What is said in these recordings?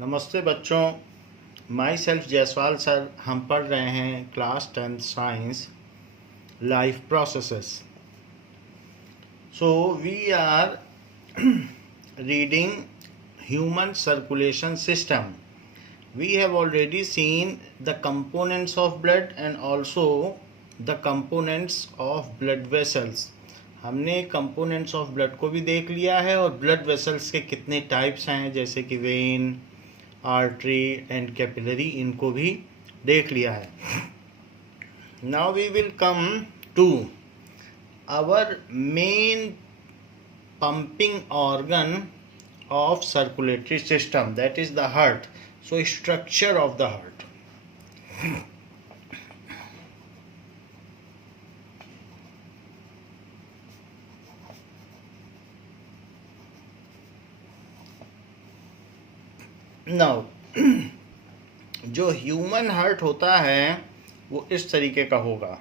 नमस्ते बच्चों, my self Jaiswal sir. हम पढ़ रहे हैं class 10th science life processes. So we are reading human circulation system. We have already seen the components of blood and also the components of blood vessels. हमने components of blood को भी देख लिया है और blood vessels के कितने types हैं, जैसे कि vein, artery and capillary, इनको भी देख लिया है. Now we will come to our main pumping organ of circulatory system, that is the heart. So structure of the heart. Now जो ह्यूमन हार्ट होता है वो इस तरीके का होगा.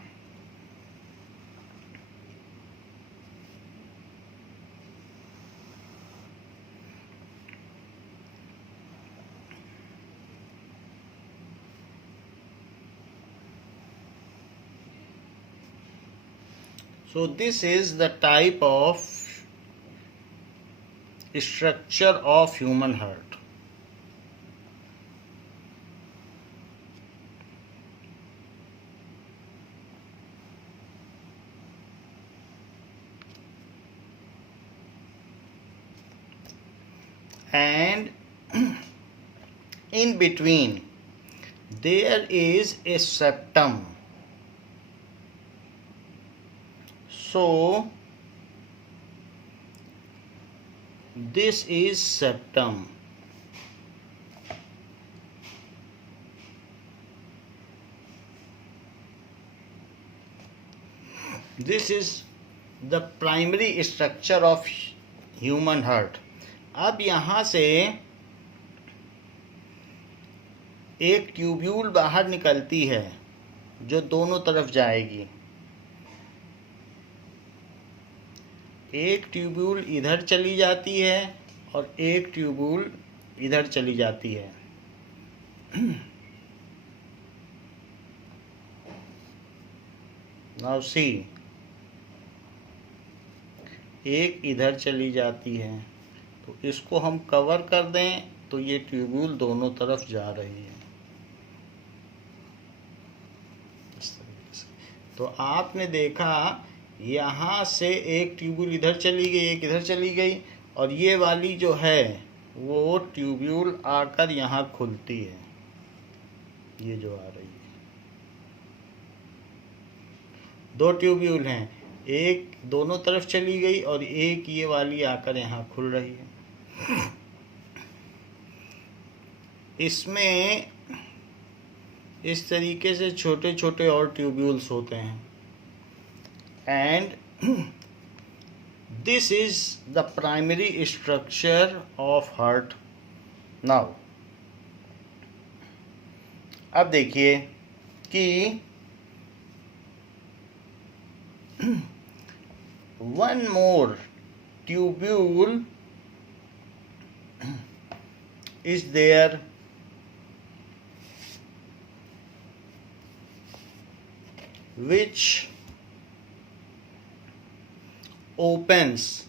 So this is the type of structure of human heart. And in between there is a septum. So this is septum. This is the primary structure of human heart. अब यहाँ से एक ट्यूब्यूल बाहर निकलती है जो दोनों तरफ जाएगी. एक ट्यूब्यूल इधर चली जाती है और एक ट्यूब्यूल इधर चली जाती है. नाउ सी, एक इधर चली जाती है तो इसको हम कवर कर दें तो ये ट्यूब्यूल दोनों तरफ जा रही है इस तरीके से. तो आपने देखा यहाँ से एक ट्यूब्यूल इधर चली गई, एक इधर चली गई, और ये वाली जो है वो ट्यूब्यूल आकर यहाँ खुलती है. ये जो आ रही है, दो ट्यूब्यूल हैं, एक दोनों तरफ चली गई और एक ये वाली आकर यहाँ खुल रही है. इसमें इस तरीके से छोटे छोटे और ट्यूब्यूल्स होते हैं. And this is the primary structure of heart. Now अब देखिए कि one more tubule is there which opens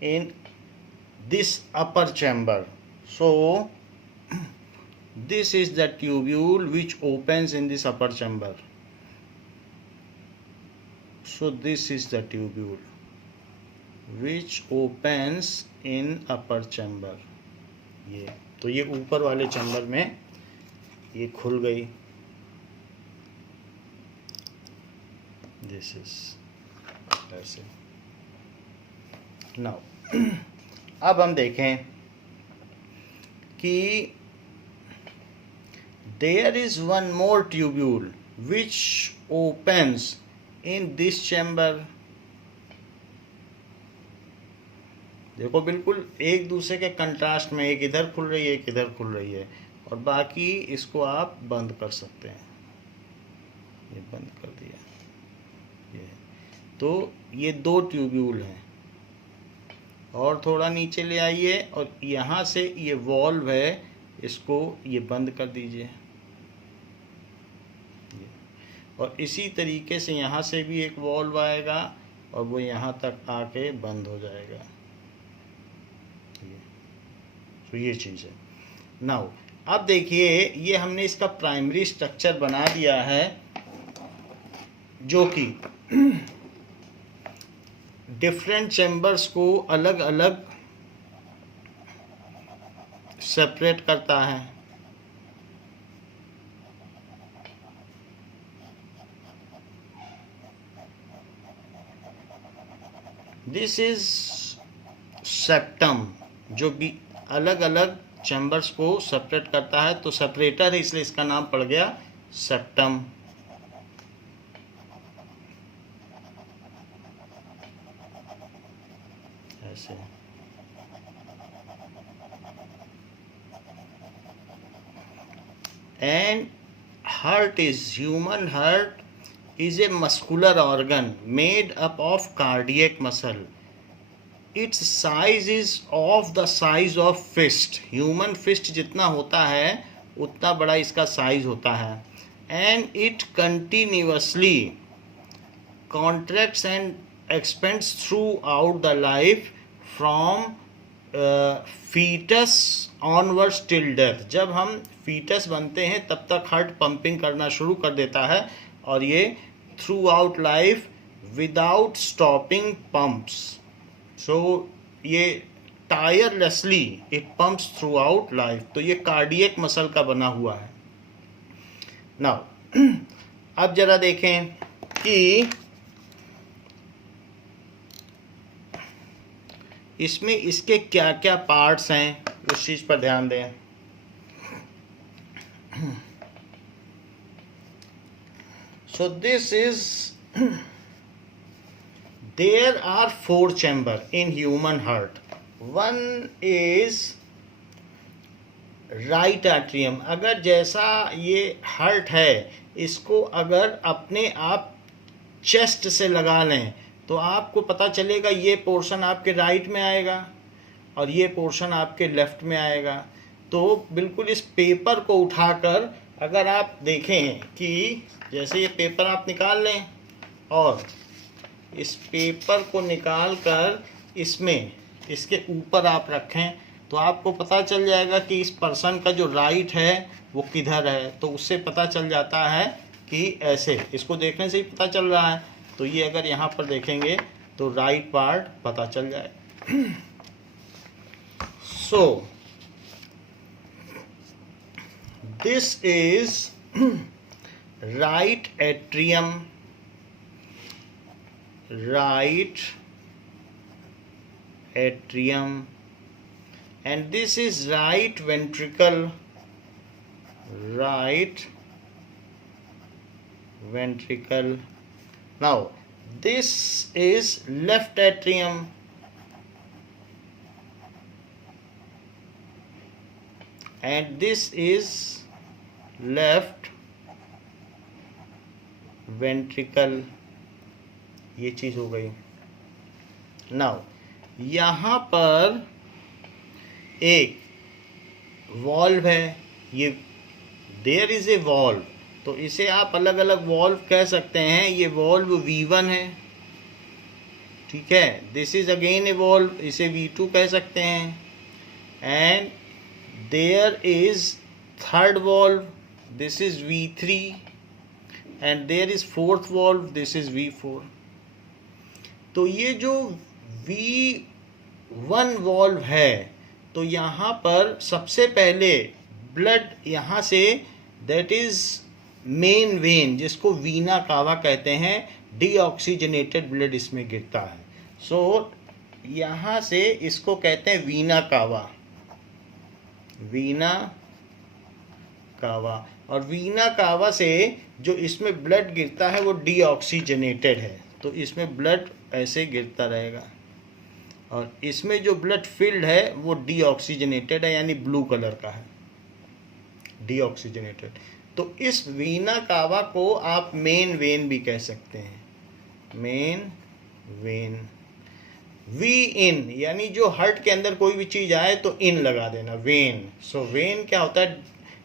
in this upper chamber. So this is the tubule which opens in this upper chamber. So this is the tubule which opens in upper chamber. ये तो ये ऊपर वाले chamber में ये खुल गई. This is ऐसे. नाउ अब हम देखें कि there is one more tubule which opens in this chamber. देखो बिल्कुल एक दूसरे के कंट्रास्ट में, एक इधर खुल रही है एक इधर खुल रही है, और बाकी इसको आप बंद कर सकते हैं. ये बंद कर दिया. ये तो ये दो ट्यूब्यूल हैं. और थोड़ा नीचे ले आइए और यहाँ से ये वॉल्व है, इसको ये बंद कर दीजिए, और इसी तरीके से यहाँ से भी एक वॉल्व आएगा और वो यहाँ तक आके बंद हो जाएगा। तो ये चीज़ है। नाउ अब देखिए, ये हमने इसका प्राइमरी स्ट्रक्चर बना दिया है, जो कि डिफरेंट चैम्बर्स को अलग अलग सेपरेट करता है। दिस इज सेप्टम, जो भी अलग अलग चैम्बर्स को सेपरेट करता है। तो सेपरेटर है, इसलिए इसका नाम पड़ गया सेप्टम। ऐसे and heart is human heart is a muscular organ made up of cardiac muscle. Its size is of the size of fist. Human fist जितना होता है उतना बड़ा इसका साइज होता है। And it continuously contracts and expands throughout the life from fetus onwards till death. जब हम फीटस बनते हैं तब तक हार्ट पंपिंग करना शुरू कर देता है, और ये throughout life without stopping pumps. So ये tirelessly it pumps throughout life. तो ये कार्डियक मसल का बना हुआ है। नाउ अब जरा देखें कि इसमें इसके क्या क्या पार्ट्स हैं, उस चीज़ पर ध्यान दें। So this is there are 4 chambers in human heart. One is right atrium. अगर जैसा ये हार्ट है, इसको अगर अपने आप चेस्ट से लगा लें तो आपको पता चलेगा ये पोर्शन आपके राइट में आएगा और ये पोर्शन आपके लेफ्ट में आएगा। तो बिल्कुल इस पेपर को उठाकर अगर आप देखें कि जैसे ये पेपर आप निकाल लें और इस पेपर को निकाल कर इसमें इसके ऊपर आप रखें, तो आपको पता चल जाएगा कि इस पर्सन का जो राइट है वो किधर है। तो उससे पता चल जाता है कि ऐसे, इसको देखने से ही पता चल रहा है। तो ये अगर यहाँ पर देखेंगे तो राइट पार्ट पता चल जाए। सो this is right atrium, and this is right ventricle, now this is left atrium, and this is left ventricle. ये चीज़ हो गई। नाउ यहाँ पर एक वॉल्व है, ये देयर इज ए वॉल्व, तो इसे आप अलग अलग वॉल्व कह सकते हैं। ये वॉल्व V1 है, ठीक है। This is again a valve, इसे V2 कह सकते हैं। And there is third valve, this is V3, and there is fourth valve, this is V4. तो ये जो V1 valve है, तो यहाँ पर सबसे पहले ब्लड यहाँ से, that is मेन वेन, जिसको वीना कावा कहते हैं, डीऑक्सीजनेटेड ब्लड इसमें गिरता है। सो यहाँ से इसको कहते हैं वीना कावा, वीना कावा। और वीना कावा से जो इसमें ब्लड गिरता है वो डीऑक्सीजनेटेड है, तो इसमें ब्लड ऐसे गिरता रहेगा। और इसमें जो ब्लड फिल्ड है वो डीऑक्सीजनेटेड है, यानी ब्लू कलर का है, डीऑक्सीजनेटेड। तो इस वीना कावा को आप मेन वेन भी कह सकते हैं, मेन वेन। वी इन, यानी जो हार्ट के अंदर कोई भी चीज आए तो इन लगा देना, वेन। सो वेन क्या होता है,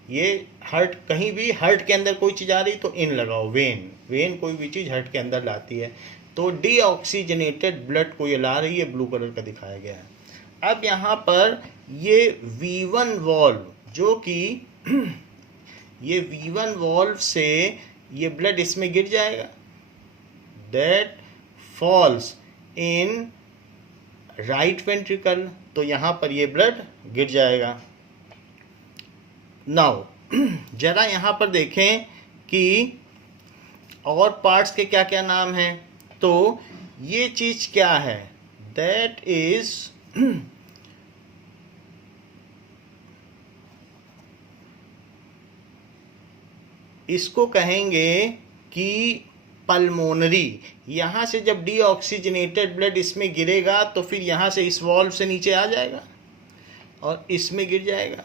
ये हार्ट, कहीं भी हार्ट के अंदर कोई चीज आ रही तो इन लगाओ, वेन। वेन कोई भी चीज हार्ट के अंदर लाती है। तो डीऑक्सीजनेटेड ब्लड को ये ला रही है, ब्लू कलर का दिखाया गया है। अब यहाँ पर ये V1 वॉल्व, जो कि ये V1 वॉल्व से ये ब्लड इसमें गिर जाएगा, that falls in right ventricle, तो यहाँ पर ये ब्लड गिर जाएगा। नाउ जरा यहाँ पर देखें कि और पार्ट्स के क्या क्या नाम हैं। तो ये चीज क्या है, दैट इज इसको कहेंगे कि पल्मोनरी। यहाँ से जब डीऑक्सीजनेटेड ब्लड इसमें गिरेगा तो फिर यहाँ से इस वॉल्व से नीचे आ जाएगा और इसमें गिर जाएगा।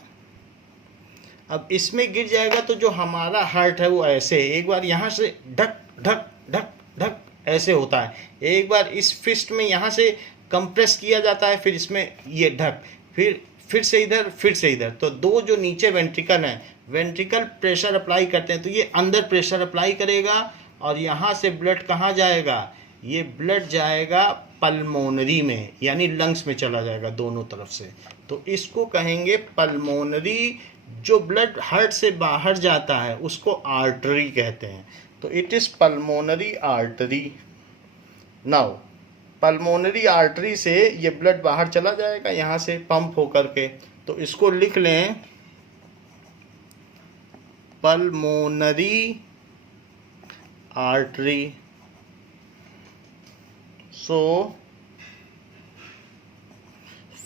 अब इसमें गिर जाएगा तो जो हमारा हार्ट है वो ऐसे, एक बार यहाँ से ढक ढक ढक ढक ऐसे होता है, एक बार इस फिस्ट में यहाँ से कंप्रेस किया जाता है, फिर इसमें ये ढक, फिर से इधर, फिर से इधर। तो दो जो नीचे वेंट्रिकल हैं, वेंट्रिकल प्रेशर अप्लाई करते हैं, तो ये अंदर प्रेशर अप्लाई करेगा और यहाँ से ब्लड कहाँ जाएगा, ये ब्लड जाएगा पल्मोनरी में, यानी लंग्स में चला जाएगा दोनों तरफ से। तो इसको कहेंगे पल्मोनरी। जो ब्लड हार्ट से बाहर जाता है उसको आर्टरी कहते हैं। तो it is pulmonary artery. Now pulmonary artery से ये ब्लड बाहर चला जाएगा यहाँ से पंप होकर के, तो इसको लिख लें pulmonary artery. So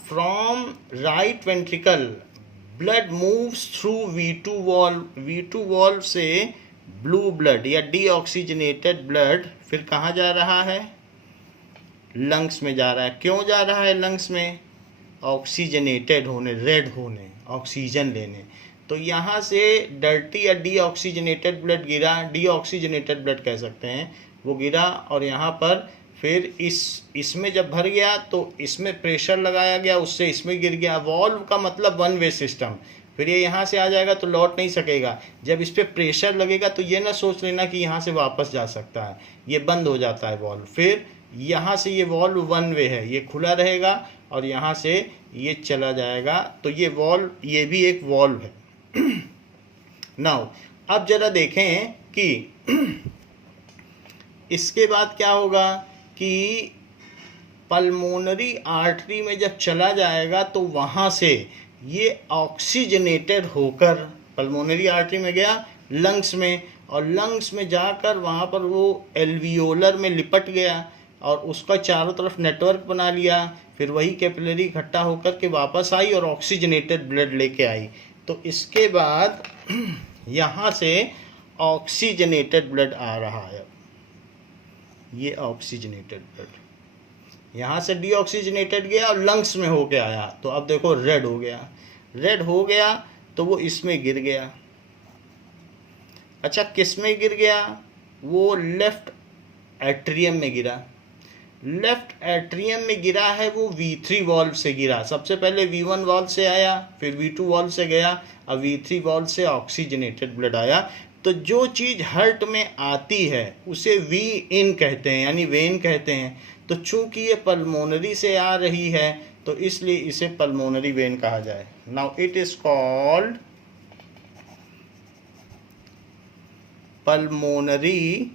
from right ventricle blood moves through V2 valve. V2 valve से ब्लू ब्लड या डीऑक्सीजनेटेड ब्लड फिर कहाँ जा रहा है, लंग्स में जा रहा है। क्यों जा रहा है लंग्स में, ऑक्सीजनेटेड होने, रेड होने, ऑक्सीजन लेने। तो यहाँ से डर्टी या डीऑक्सीजनेटेड ब्लड गिरा, डीऑक्सीजनेटेड ब्लड कह सकते हैं, वो गिरा और यहाँ पर फिर इसमें जब भर गया तो इसमें प्रेशर लगाया गया, उससे इसमें गिर गया। वॉल्व का मतलब वन वे सिस्टम, फिर ये यहाँ से आ जाएगा तो लौट नहीं सकेगा। जब इस पर प्रेशर लगेगा तो ये ना सोच लेना कि यहाँ से वापस जा सकता है, ये बंद हो जाता है वॉल्व। फिर यहाँ से ये वॉल्व वन वे है, ये खुला रहेगा और यहाँ से ये चला जाएगा। तो ये वॉल्व, ये भी एक वॉल्व है। नाउ अब जरा देखें कि इसके बाद क्या होगा कि पल्मोनरी आर्टरी में जब चला जाएगा तो वहाँ से ये ऑक्सीजनेटेड होकर पल्मोनरी आर्टरी में गया लंग्स में, और लंग्स में जाकर वहाँ पर वो एल्वियोलर में लिपट गया और उसका चारों तरफ नेटवर्क बना लिया। फिर वही कैपिलरी इकट्ठा होकर के वापस आई और ऑक्सीजनेटेड ब्लड लेके आई। तो इसके बाद यहाँ से ऑक्सीजनेटेड ब्लड आ रहा है, ये ऑक्सीजनेटेड ब्लड यहाँ से डीऑक्सीजनेटेड गया और लंग्स में होके आया। तो अब देखो रेड हो गया, रेड हो गया तो वो इसमें गिर गया। अच्छा किस में गिर गया, वो लेफ्ट एट्रियम में गिरा। लेफ्ट एट्रियम में गिरा है वो V3 वॉल्व से गिरा। सबसे पहले V1 वॉल्व से आया, फिर V2 वॉल्व से गया, अब V3 वॉल्व से ऑक्सीजनेटेड ब्लड आया। तो जो चीज़ हार्ट में आती है उसे वी इन कहते हैं, यानी वेन कहते हैं। तो चूंकि ये पल्मोनरी से आ रही है तो इसलिए इसे पल्मोनरी वेन कहा जाए। Now it is called pulmonary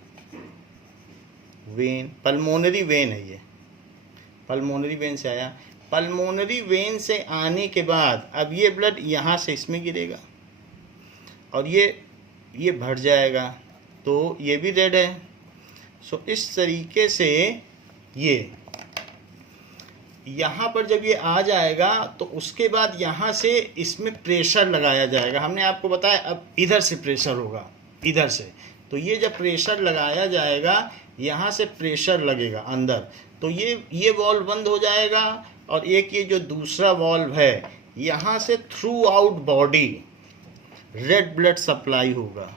vein. Pulmonary vein है ये, पल्मोनरी वेन से आया। पल्मोनरी वेन से आने के बाद अब ये ब्लड यहाँ से इसमें गिरेगा और ये भर जाएगा, तो ये भी रेड है। सो इस तरीके से ये यहाँ पर जब ये आ जाएगा तो उसके बाद यहाँ से इसमें प्रेशर लगाया जाएगा। हमने आपको बताया अब इधर से प्रेशर होगा, इधर से। तो ये जब प्रेशर लगाया जाएगा, यहाँ से प्रेशर लगेगा अंदर, तो ये वॉल्व बंद हो जाएगा और एक ये जो दूसरा वॉल्व है, यहाँ से through out body red blood supply होगा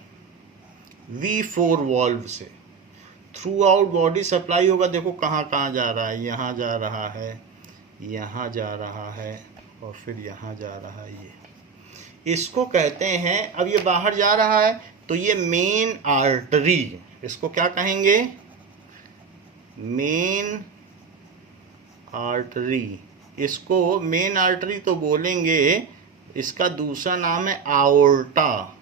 V4 वॉल्व से। थ्रू आउट बॉडी सप्लाई होगा। देखो कहाँ कहाँ जा रहा है, यहाँ जा रहा है, यहाँ जा रहा है और फिर यहाँ जा रहा है। ये इसको कहते हैं, अब ये बाहर जा रहा है तो ये मेन आर्टरी, इसको क्या कहेंगे, मेन आर्टरी। इसको मेन आर्टरी तो बोलेंगे, इसका दूसरा नाम है आओर्टा,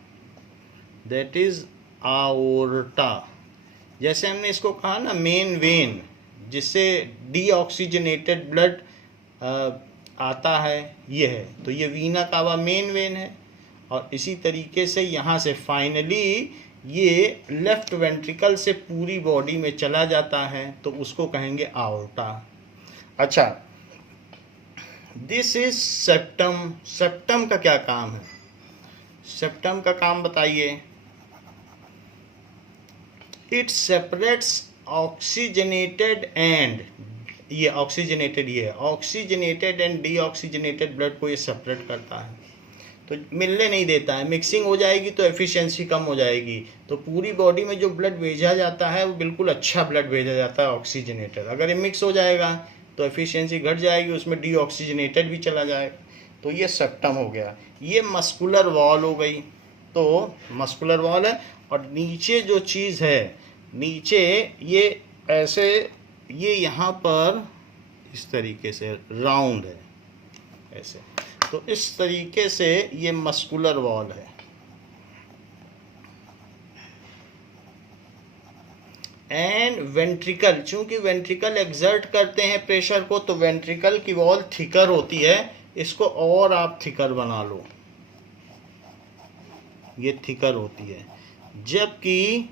दैट इज आओर्टा। जैसे हमने इसको कहा ना मेन वेन, जिससे डीऑक्सीजनेटेड ब्लड आता है, ये है, तो ये वीना कावा मेन वेन है। और इसी तरीके से यहाँ से फाइनली ये लेफ्ट वेंट्रिकल से पूरी बॉडी में चला जाता है, तो उसको कहेंगे आओर्टा। अच्छा, दिस इज सेप्टम। सेप्टम का क्या काम है, सेप्टम का काम बताइए। इट सेपरेट्स ऑक्सीजनेटेड एंड, ये ऑक्सीजनेटेड, ये ऑक्सीजनेटेड एंड डीऑक्सीजनेटेड ब्लड को ये सेपरेट करता है, तो मिलने नहीं देता है। मिक्सिंग हो जाएगी तो एफिशिएंसी कम हो जाएगी, तो पूरी बॉडी में जो ब्लड भेजा जाता है वो बिल्कुल अच्छा ब्लड भेजा जाता है ऑक्सीजनेटेड। अगर ये मिक्स हो जाएगा तो एफिशिएंसी घट जाएगी, उसमें डीऑक्सीजनेटेड भी चला जाएगा, तो ये सेप्टम हो गया। ये मस्कुलर वॉल हो गई, तो मस्कुलर वॉल है। और नीचे जो चीज़ है, नीचे ये ऐसे, ये यहाँ पर इस तरीके से राउंड है ऐसे, तो इस तरीके से ये मस्कुलर वॉल है। एंड वेंट्रिकल, चूंकि वेंट्रिकल एक्सर्ट करते हैं प्रेशर को, तो वेंट्रिकल की वॉल थिकर होती है। इसको और आप थिकर बना लो, ये थिकर होती है, जबकि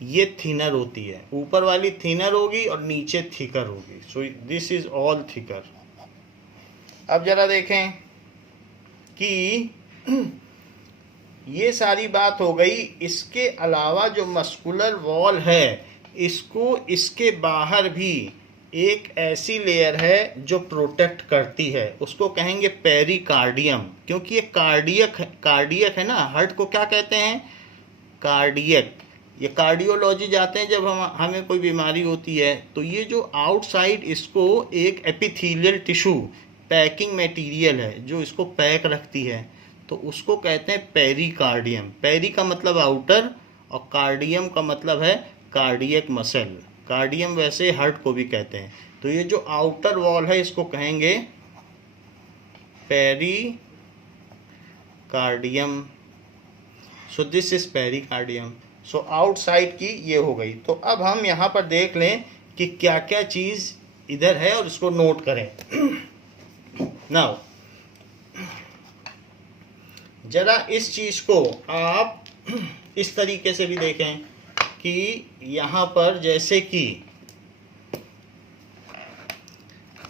ये थिनर होती है। ऊपर वाली थिनर होगी और नीचे थिकर होगी। सो दिस इज ऑल थिकर। अब जरा देखें कि ये सारी बात हो गई। इसके अलावा जो मस्कुलर वॉल है, इसको इसके बाहर भी एक ऐसी लेयर है जो प्रोटेक्ट करती है, उसको कहेंगे पेरिकार्डियम। क्योंकि ये कार्डियक है ना, हार्ट को क्या कहते हैं, कार्डियक। ये कार्डियोलॉजी जाते हैं जब हमें कोई बीमारी होती है, तो ये जो आउटसाइड इसको एक एपिथेलियल टिश्यू पैकिंग मटेरियल है जो इसको पैक रखती है, तो उसको कहते हैं पेरिकार्डियम। पेरी का मतलब आउटर और कार्डियम का मतलब है कार्डियक मसल। कार्डियम वैसे हार्ट को भी कहते हैं। तो ये जो आउटर वॉल है इसको कहेंगे pericardium. So this is pericardium. So outside की ये हो गई। तो अब हम यहाँ पर देख लें कि क्या क्या चीज़ इधर है और इसको नोट करें। नाउ जरा इस चीज़ को आप इस तरीके से भी देखें कि यहाँ पर जैसे कि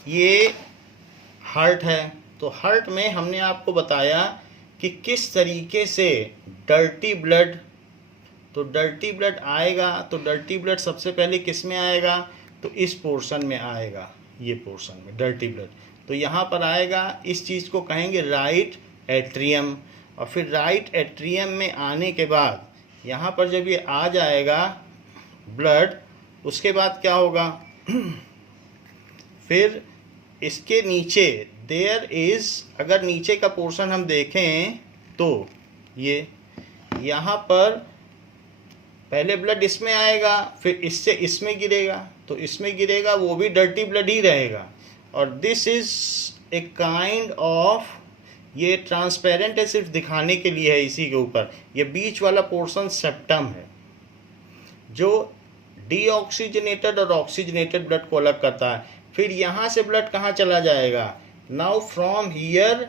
ये हार्ट है, तो हार्ट में हमने आपको बताया कि किस तरीके से डर्टी ब्लड, तो डर्टी ब्लड आएगा, तो डर्टी ब्लड सबसे पहले किस में आएगा, तो इस पोर्शन में आएगा, ये पोर्शन में डर्टी ब्लड। तो यहाँ पर आएगा, इस चीज़ को कहेंगे राइट एट्रियम। और फिर राइट एट्रियम में आने के बाद यहाँ पर जब ये आ जाएगा ब्लड, उसके बाद क्या होगा फिर इसके नीचे देयर इज़, अगर नीचे का पोर्शन हम देखें तो ये यहाँ पर पहले ब्लड इसमें आएगा, फिर इससे इसमें गिरेगा, तो इसमें गिरेगा, वो भी डर्टी ब्लड ही रहेगा। और this is a kind of, ये ट्रांसपेरेंट है, सिर्फ दिखाने के लिए है इसी के ऊपर। ये बीच वाला पोर्शन सेप्टम है जो डीऑक्सीजनेटेड और ऑक्सीजनेटेड ब्लड को अलग करता है। फिर यहाँ से ब्लड कहाँ चला जाएगा, now from here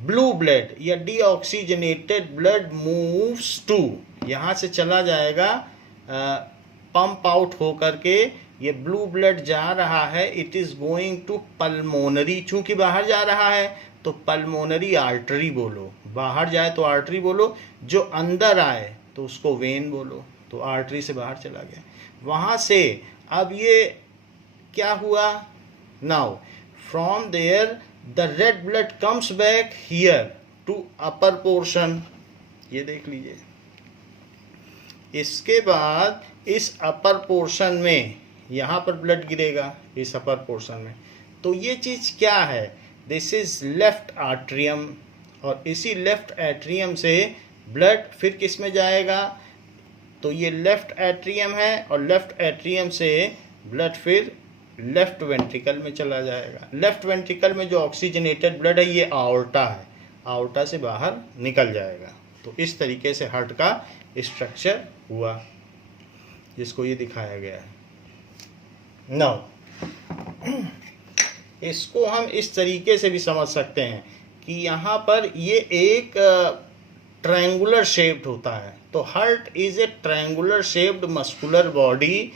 blue blood या डीऑक्सीजनेटेड ब्लड मूव्स टू, यहाँ से चला जाएगा पंप आउट हो करके, ये ब्लू ब्लड जा रहा है, it is going to pulmonary. चूँकि बाहर जा रहा है तो पल्मोनरी आर्टरी बोलो, बाहर जाए तो आर्टरी बोलो, जो अंदर आए तो उसको वेन बोलो। तो आर्टरी से बाहर चला गया, वहाँ से अब ये क्या हुआ, now from there the red blood comes back here to upper portion. ये देख लीजिए, इसके बाद इस अपर पोर्शन में यहाँ पर ब्लड गिरेगा, इस अपर पोर्शन में। तो ये चीज़ क्या है? दिस इज लेफ्ट आर्ट्रियम, और इसी लेफ्ट एट्रियम से ब्लड फिर किस में जाएगा? तो ये लेफ्ट एट्रियम है, और लेफ्ट एट्रियम से ब्लड फिर लेफ्ट वेंट्रिकल में चला जाएगा। लेफ्ट वेंट्रिकल में जो ऑक्सीजनेटेड ब्लड है ये आओर्टा है, आओर्टा से बाहर निकल जाएगा। तो इस तरीके से हार्ट का स्ट्रक्चर हुआ, जिसको ये दिखाया गया है। नाउ इसको हम इस तरीके से भी समझ सकते हैं कि यहाँ पर ये एक ट्रायंगुलर शेप्ड होता है। तो heart is a triangular shaped muscular body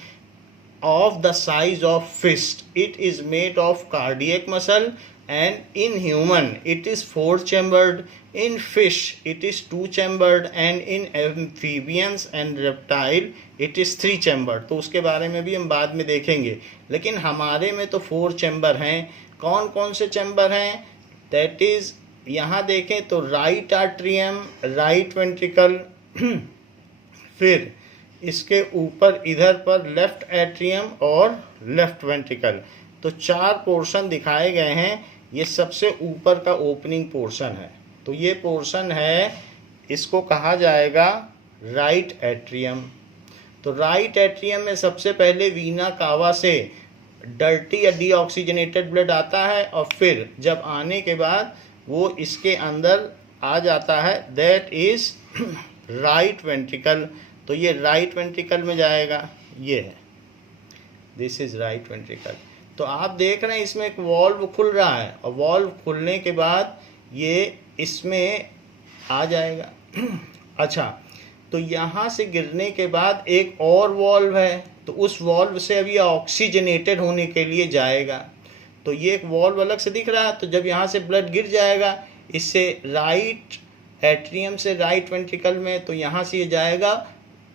of the size of fist. It is made of cardiac muscle, and in human it is 4 chambered, in fish it is 2 chambered, and in amphibians and reptile it is 3 chambered. तो उसके बारे में भी हम बाद में देखेंगे, लेकिन हमारे में तो 4 चैम्बर हैं। कौन कौन से चैम्बर हैं? दैट इज, यहाँ देखें तो राइट आर्ट्रियम, राइट वेंट्रिकल, फिर इसके ऊपर इधर पर लेफ्ट एट्रियम और लेफ्ट वेंट्रिकल। तो 4 पोर्शन दिखाए गए हैं। ये सबसे ऊपर का ओपनिंग पोर्शन है। तो ये पोर्शन है, इसको कहा जाएगा राइट एट्रियम। तो राइट एट्रियम में सबसे पहले वीना कावा से डर्टी या डीऑक्सीजनेटेड ब्लड आता है, और फिर जब आने के बाद वो इसके अंदर आ जाता है, दैट इज राइट वेंट्रिकल। तो ये राइट वेंट्रिकल में जाएगा, ये है, दिस इज राइट वेंट्रिकल। तो आप देख रहे हैं इसमें एक वॉल्व खुल रहा है, और वॉल्व खुलने के बाद ये इसमें आ जाएगा। अच्छा, तो यहाँ से गिरने के बाद एक और वॉल्व है, तो उस वॉल्व से अभी ऑक्सीजनेटेड होने के लिए जाएगा। तो ये एक वॉल्व अलग से दिख रहा है। तो जब यहाँ से ब्लड गिर जाएगा इससे राइट एट्रियम से राइट वेंट्रिकल में, तो यहाँ से ये जाएगा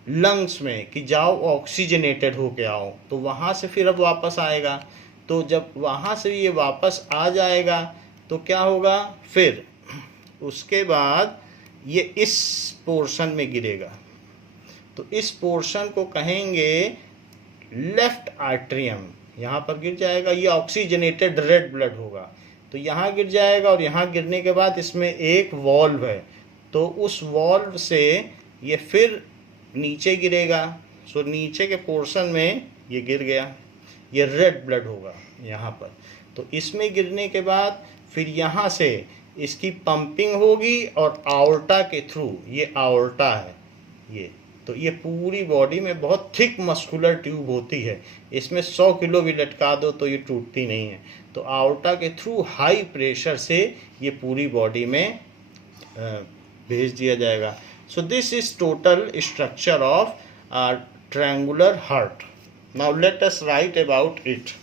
लंग्स में कि जाओ ऑक्सीजनेटेड होके आओ। तो वहाँ से फिर अब वापस आएगा। तो जब वहाँ से ये वापस आ जाएगा तो क्या होगा? फिर उसके बाद ये इस पोर्शन में गिरेगा। तो इस पोर्शन को कहेंगे लेफ्ट आर्ट्रियम। यहाँ पर गिर जाएगा, ये ऑक्सीजनेटेड रेड ब्लड होगा। तो यहाँ गिर जाएगा, और यहाँ गिरने के बाद इसमें एक वॉल्व है, तो उस वॉल्व से ये फिर नीचे गिरेगा। सो नीचे के पोर्शन में ये गिर गया, ये रेड ब्लड होगा यहाँ पर। तो इसमें गिरने के बाद फिर यहाँ से इसकी पंपिंग होगी, और आवर्टा के थ्रू, ये आवर्टा है ये, तो ये पूरी बॉडी में बहुत थिक मस्कुलर ट्यूब होती है। इसमें 100 किलो भी लटका दो तो ये टूटती नहीं है। तो आवर्टा के थ्रू हाई प्रेशर से ये पूरी बॉडी में भेज दिया जाएगा। So this is total structure of a triangular heart. Now let us write about it.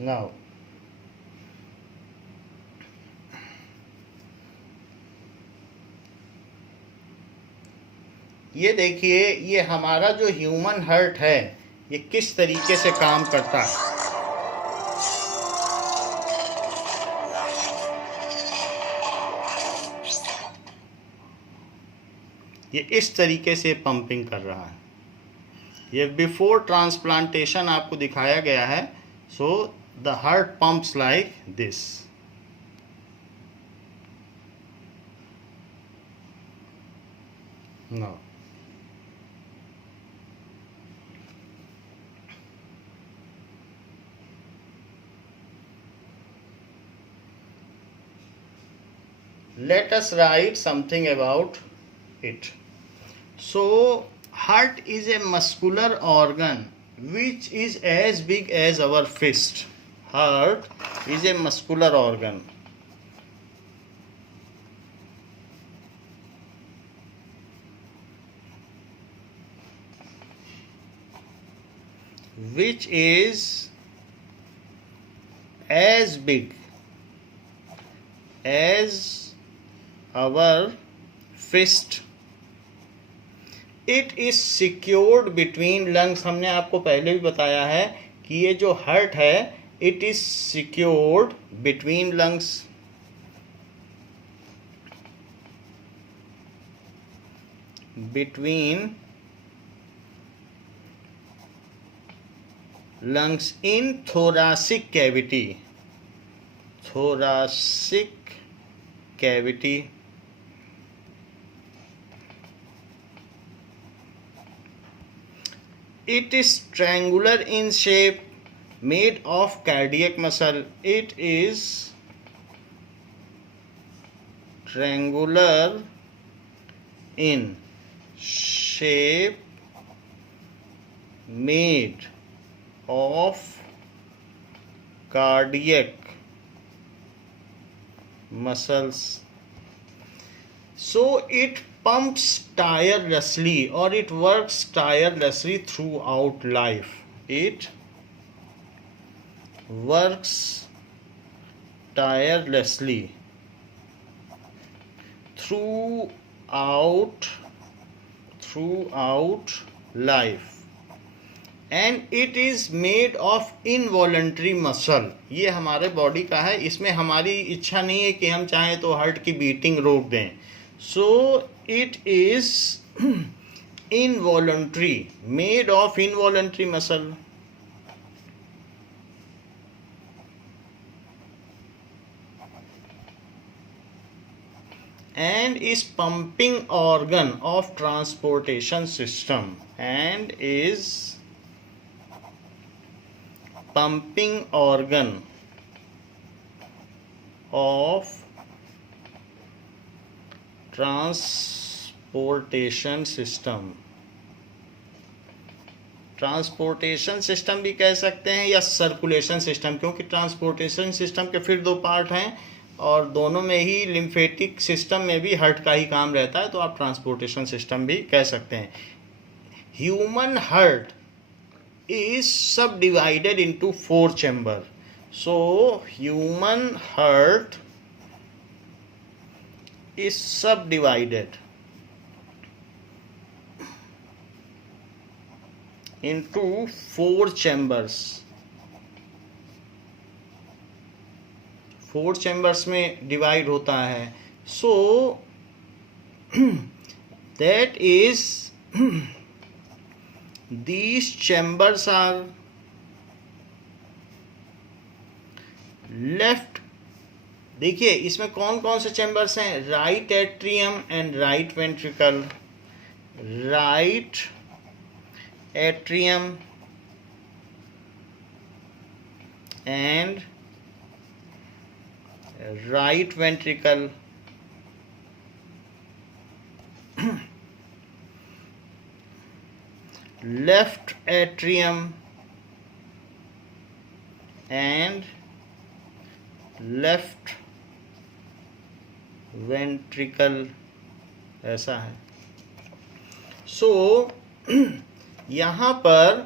Now ये देखिए, ये हमारा जो ह्यूमन हार्ट है ये किस तरीके से काम करता है। ये इस तरीके से पंपिंग कर रहा है। ये बिफोर ट्रांसप्लांटेशन आपको दिखाया गया है। So the heart pumps like this. Now let us write something about it. So heart is a muscular organ which is as big as our fist. Heart is a muscular organ. which is as big as our fist. It is secured between lungs. हमने आपको पहले भी बताया है कि ये जो heart है, it is secured between lungs. Between lungs in thoracic cavity. Thoracic cavity. It is triangular in shape, made of cardiac muscle. It is triangular in shape, made of cardiac muscles. So it pumps tirelessly, or it works tirelessly throughout life. It works tirelessly throughout life, and it is made of involuntary muscle. ये हमारे body का है, इसमें हमारी इच्छा नहीं है कि हम चाहें तो हार्ट की बीटिंग रोक दें. So it is involuntary, made of involuntary muscle. And is pumping organ of transportation system. And is pumping organ of transportation system. Transportation system भी कह सकते हैं या सर्कुलेशन सिस्टम, क्योंकि ट्रांसपोर्टेशन सिस्टम के फिर दो पार्ट हैं और दोनों में ही लिम्फेटिक सिस्टम में भी हार्ट का ही काम रहता है, तो आप ट्रांसपोर्टेशन सिस्टम भी कह सकते हैं. ह्यूमन हार्ट इज सब divided into 4 chamber. So human heart is subdivided into 4 chambers. 4 chambers में डिवाइड होता है. So that is these chambers are left. देखिए इसमें कौन कौन से चैम्बर्स हैं. Right atrium and right ventricle. Right atrium and right ventricle. Left atrium and left ventricle. ऐसा है. सो यहां पर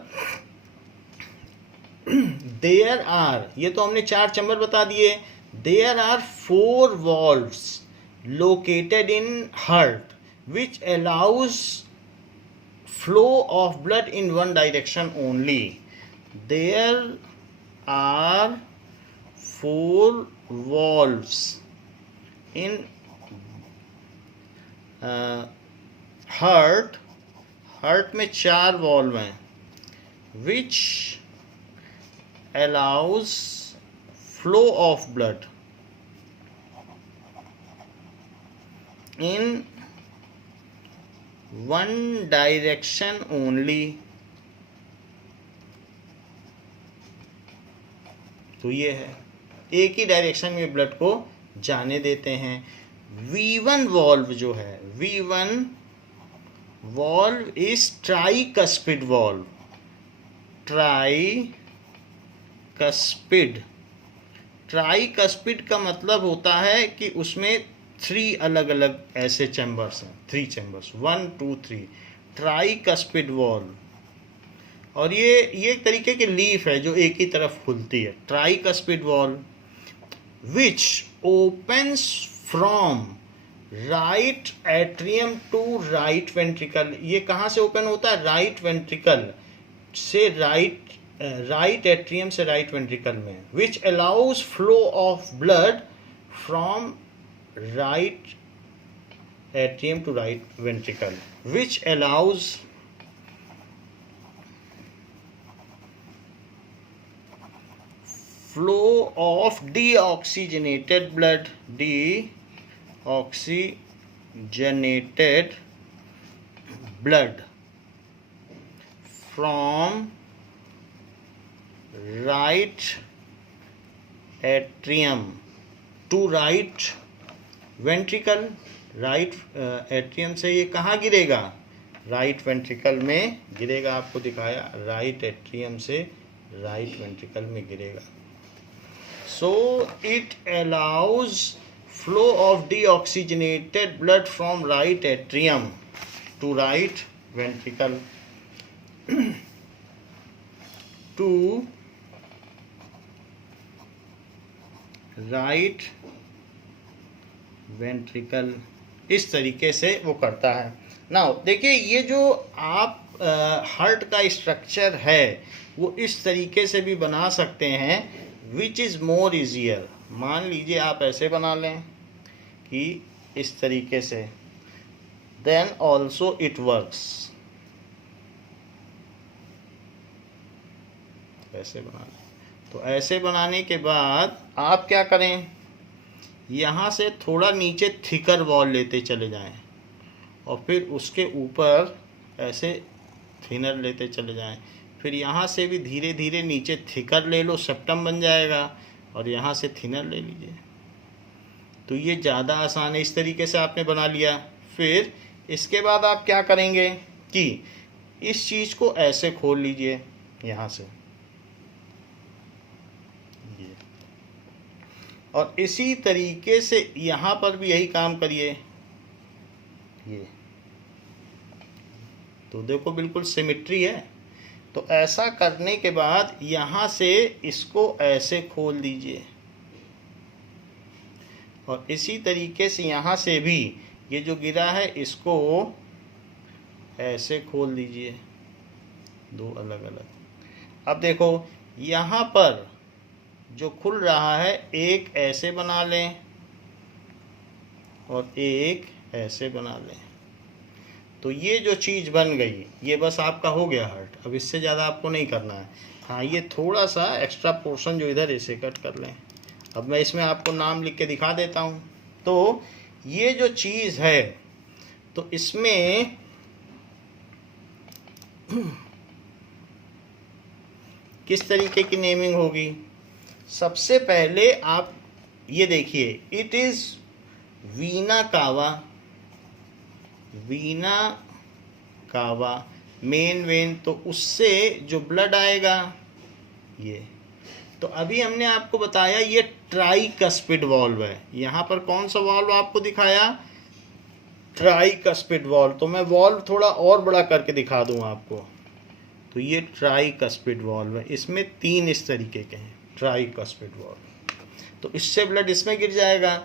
देयर आर, ये तो हमने 4 चैम्बर बता दिए. There are 4 valves located in heart which allows flow of blood in one direction only. There are 4 valves in heart. Heart में 4 वॉल्व हैं which allows flow of blood in one direction only. तो ये है, एक ही direction में blood को जाने देते हैं. V1 वॉल्व जो है, V1 valve is tricuspid valve. Tricuspid. Tricuspid का मतलब होता है कि उसमें 3 अलग अलग ऐसे चैम्बर्स हैं. 3 चैम्बर्स, 1 2 3. Tricuspid valve. और ये एक तरीके की लीफ है जो एक ही तरफ खुलती है। Tricuspid valve which opens from right atrium to right ventricle. ये कहाँ से ओपन होता है? राइट वेंट्रिकल से राइट एट्रियम से राइट वेंट्रिकल में। Which allows flow of blood from right atrium to right ventricle, which allows flow of deoxygenated blood from right atrium to right ventricle। Right atrium से ये कहाँ गिरेगा? Right ventricle में गिरेगा। आपको दिखाया, राइट एट्रियम से राइट वेंट्रिकल में गिरेगा। So it allows flow of deoxygenated blood from right atrium to right ventricle to right ventricle. इस तरीके से वो करता है। नाउ देखिए, ये जो आप हार्ट का स्ट्रक्चर है वो इस तरीके से भी बना सकते हैं, विच इज़ मोर ईजियर। मान लीजिए आप ऐसे बना लें कि इस तरीके से, देन ऑल्सो इट वर्क्स। ऐसे बना लें। तो ऐसे बनाने के बाद आप क्या करें, यहाँ से थोड़ा नीचे थिकर वॉल लेते चले जाएं और फिर उसके ऊपर ऐसे थिनर लेते चले जाएं। फिर यहाँ से भी धीरे धीरे नीचे थिकर ले लो, सेप्टम बन जाएगा, और यहाँ से थिनर ले लीजिए। तो ये ज़्यादा आसान है। इस तरीके से आपने बना लिया। फिर इसके बाद आप क्या करेंगे कि इस चीज़ को ऐसे खोल लीजिए यहाँ से, और इसी तरीके से यहाँ पर भी यही काम करिए। ये तो देखो बिल्कुल सिमेट्री है। तो ऐसा करने के बाद यहाँ से इसको ऐसे खोल दीजिए, और इसी तरीके से यहाँ से भी ये जो गिरा है इसको ऐसे खोल दीजिए, दो अलग अलग। अब देखो यहाँ पर जो खुल रहा है, एक ऐसे बना लें और एक ऐसे बना लें। तो ये जो चीज़ बन गई, ये बस आपका हो गया हार्ट। अब इससे ज़्यादा आपको नहीं करना है। हाँ, ये थोड़ा सा एक्स्ट्रा पोर्शन जो इधर इसे कट कर लें। अब मैं इसमें आपको नाम लिख के दिखा देता हूँ। तो ये जो चीज़ है, तो इसमें किस तरीके की नेमिंग होगी? सबसे पहले आप ये देखिए, इट इज़ वीना कावा। वीना कावा मेन वेन, तो उससे जो ब्लड आएगा ये। तो अभी हमने आपको बताया ये ट्राइकस्पिड वॉल्व है। यहाँ पर कौन सा वॉल्व आपको दिखाया? Tricuspid valve. तो मैं वॉल्व थोड़ा और बड़ा करके दिखा दूँ आपको। तो ये ट्राइकस्पिड वॉल्व है। इसमें तीन इस तरीके के हैं ट्राइकस्पिड वॉल्व। तो इससे ब्लड इसमें गिर जाएगा।